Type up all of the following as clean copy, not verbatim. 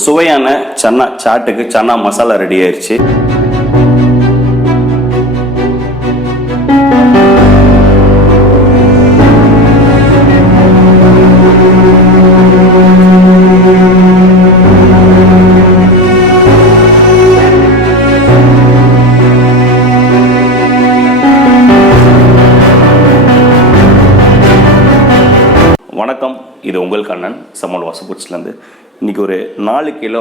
ஒரு சுவையான சன்னா சாட்டுக்கு சன்னா மசாலா ரெடி ஆயிடுச்சு. வணக்கம், இது உங்கள் கண்ணன் செம்மன் வாசபுட்ஸ்லேருந்து. இன்றைக்கி ஒரு 4 கிலோ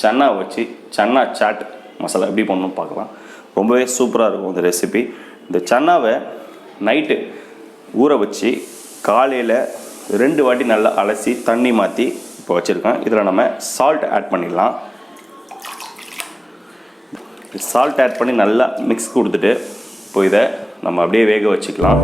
சன்னா வச்சு சன்னா சாட் மசாலா எப்படி பண்ணணும்னு பார்க்கலாம். ரொம்பவே சூப்பராக இருக்கும் இந்த ரெசிபி. இந்த சன்னாவை நைட்டு ஊற வச்சு காலையில் 2 வாட்டி நல்லா அலசி தண்ணி மாற்றி இப்போ வச்சுருக்கேன். இதில் நம்ம சால்ட் ஆட் பண்ணிடலாம். சால்ட் ஆட் பண்ணி நல்லா மிக்ஸ் கொடுத்துட்டு இப்போ இதை நம்ம அப்படியே வேக வச்சுக்கலாம்.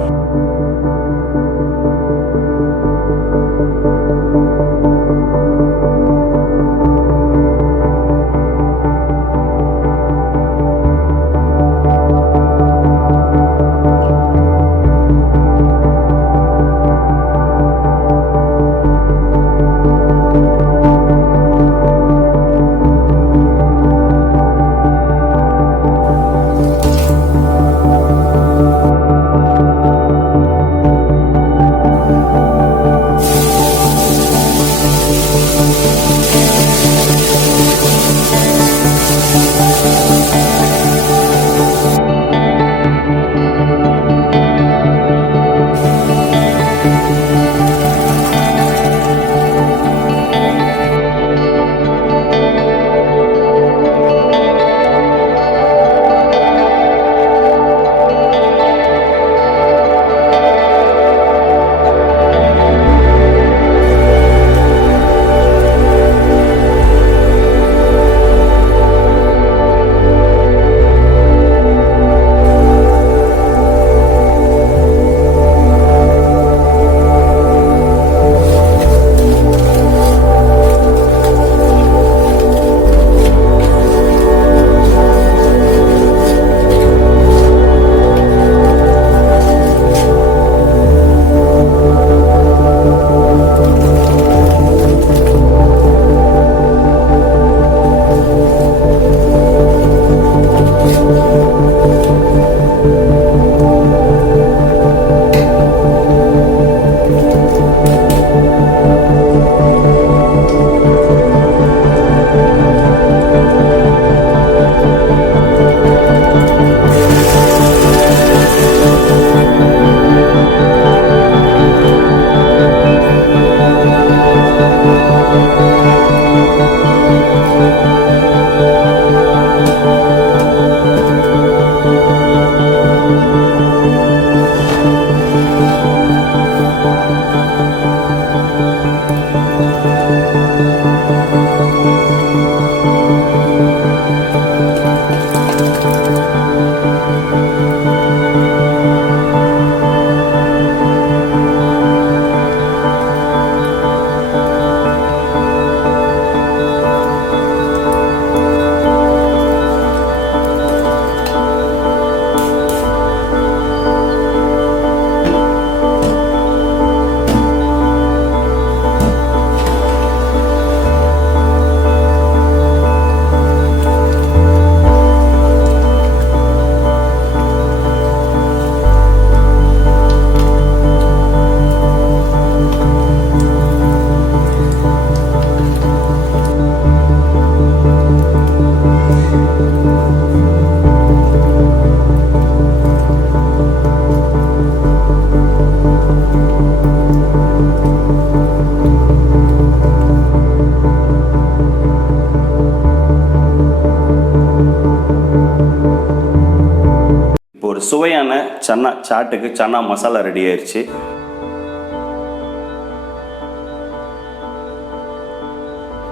ஒரு சுவையான சன்னா சாட்டுக்கு சன்னா மசாலா ரெடி ஆயிடுச்சு.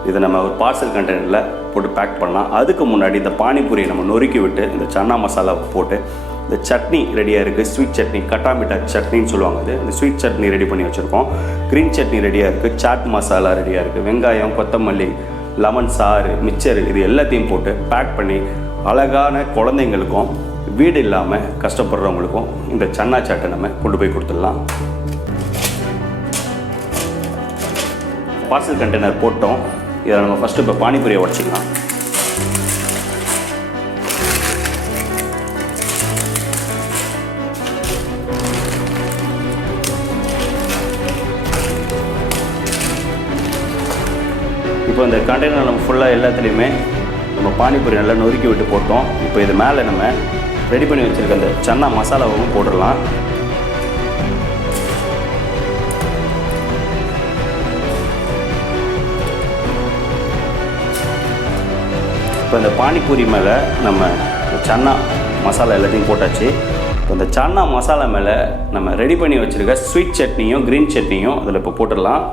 இதை நம்ம ஒரு பார்சல் கண்டெய்னரில் போட்டு பேக் பண்ணலாம். அதுக்கு முன்னாடி இந்த பானிபூரியை நம்ம நொறுக்கி விட்டு இந்த சன்னா மசாலா போட்டு இந்த சட்னி ரெடியாக இருக்குது. ஸ்வீட் சட்னி, கட்டாமிட்டா சட்னின்னு சொல்லுவாங்க. இது இந்த ஸ்வீட் சட்னி ரெடி பண்ணி வச்சுருக்கோம். க்ரீன் சட்னி ரெடியாக இருக்குது. சாட் மசாலா ரெடியாக இருக்குது. வெங்காயம், கொத்தமல்லி, லெமன் சாறு, மிக்சர் இது எல்லாத்தையும் போட்டு பேக் பண்ணி அழகான குழந்தைங்களுக்கும் வீடு இல்லாமல் கஷ்டப்படுறவங்களுக்கும் இந்த சன்னா சாட்டை நம்ம கொண்டு போய் கொடுத்துடலாம். பார்சல் கண்டெய்னர் போட்டோம். இதை நம்ம ஃபஸ்ட்டு இப்போ பானிபூரியை உடச்சிக்கலாம். இப்போ இந்த கண்டெய்னர் நம்ம ஃபுல்லாக எல்லாத்துலேயுமே நம்ம பானிபூரி நல்லா நொறுக்கி விட்டு போட்டோம். இப்போ இது மேலே நம்ம ரெடி பண்ணி வச்சுருக்க அந்த சன்னா மசாலாவும் போட்டுடலாம். இப்போ இந்த பானிபூரி மேலே நம்ம சன்னா மசாலா எல்லாத்தையும் போட்டாச்சு. இப்போ இந்த சன்னா மசாலா மேலே நம்ம ரெடி பண்ணி வச்சுருக்க ஸ்வீட் சட்னியும் க்ரீன் சட்னியும் அதில் இப்போ போட்டுடலாம்.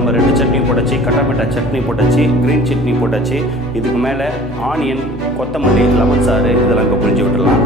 நம்ம 2 சட்னி போட்டாச்சு, கட்டாமிட்டா சட்னி போட்டாச்சு, க்ரீன் சட்னி போட்டாச்சு. இதுக்கு மேலே ஆனியன், கொத்தமல்லி, லெமன் சாறு இதெல்லாம் இங்கே புரிஞ்சு விட்டுடலாம்.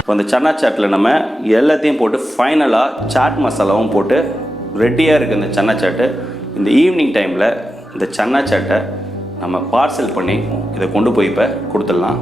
இப்போ அந்த சன்னா சாட்டில் நம்ம எல்லாத்தையும் போட்டு ஃபைனலாக சாட் மசாலாவும் போட்டு ரெடியாக இருக்குது இந்த சன்னா சாட்டு. இந்த ஈவினிங் டைமில் இந்த சன்னா சாட்டை நம்ம பார்சல் பண்ணி இதை கொண்டு போய் இப்போ கொடுத்துடலாம்.